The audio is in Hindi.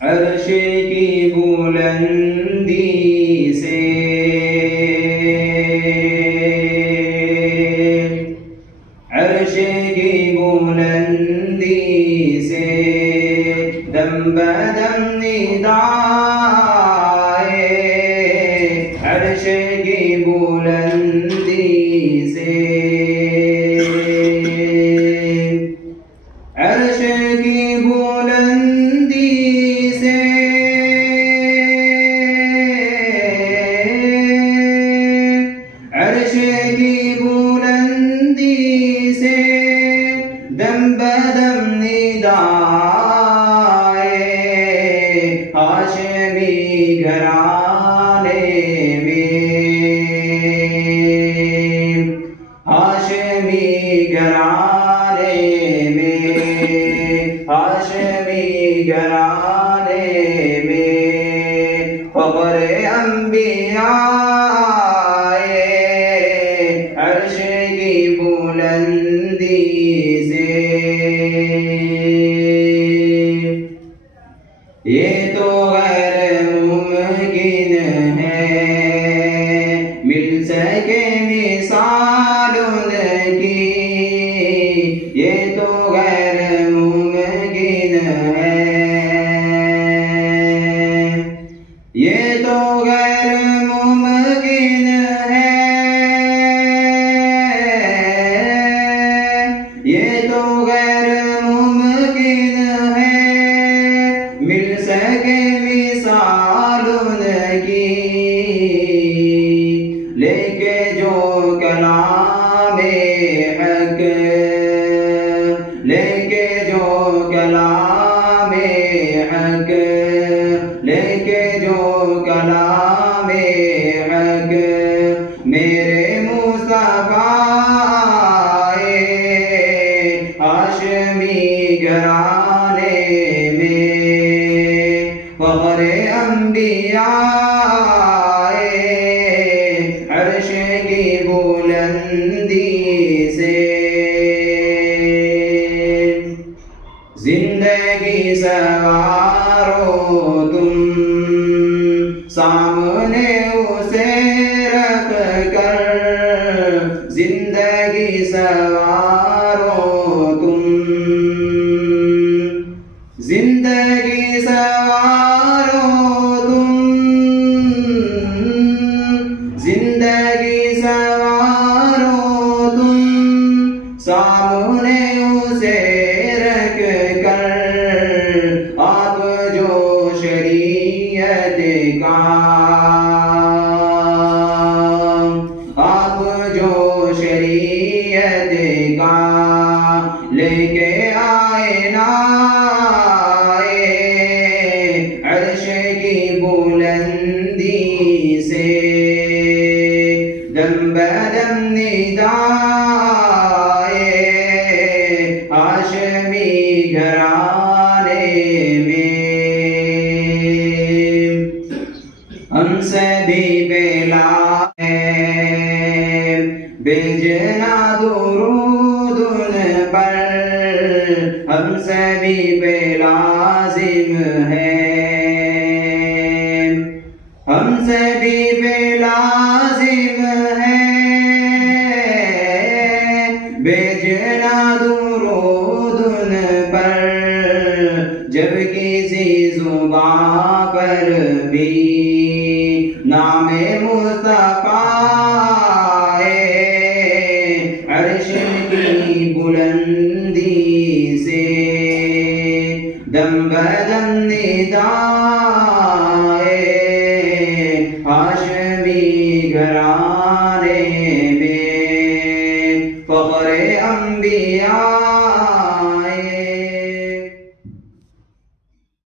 अर्श की बुलंदी से अर्श की बुलंदी से दम बदम निदाए अर्श की बुलंदी से अर्श की बुलंदी से अर्श की बुलंदी से दम बदम निदाए हाशमी घराने में हाशमी घराने में हाशमी घराने में फ़ख्र अंबिया अर्श की बुलंदी से ये तो गैर मुमकिन है मिल सके मिसाल उनकी ये तो गैर मुमकिन है ये तो गैर मुमकिन है ये तो गैर मुमकिन है मिल सके मिसाल उनकी लेके जो कलामे हक लेके जो कलामे हक लेके जो कलामे हक मेरे मुस्तफा हाशमी घराने में फ़ख्र अंबिया अर्श की बुलंदी से जिंदगी सवारो तुम सामने उसे रख कर जिंदगी सवारो तुम जिंदगी सवारो तुम जिंदगी सवारो तुम सामने उसे रख कर आप जो शरीयत का आप जो शरीयत का लेके आए ना अर्श की बुलंदी से दम बदम निदाए हाशमी घराने में हमसे भी बेला है भेजना दुरूद उन पर हमसे भी बेलाजिम है हमसे भी बेलाजिम है भेजना दुरूद उन पर जब किसी ज़ुबां पर भी नामे मुस्तफा अर्श की बुलंदी से दम बदम निदाए हाशमी घराने में फ़ख्र अंबिया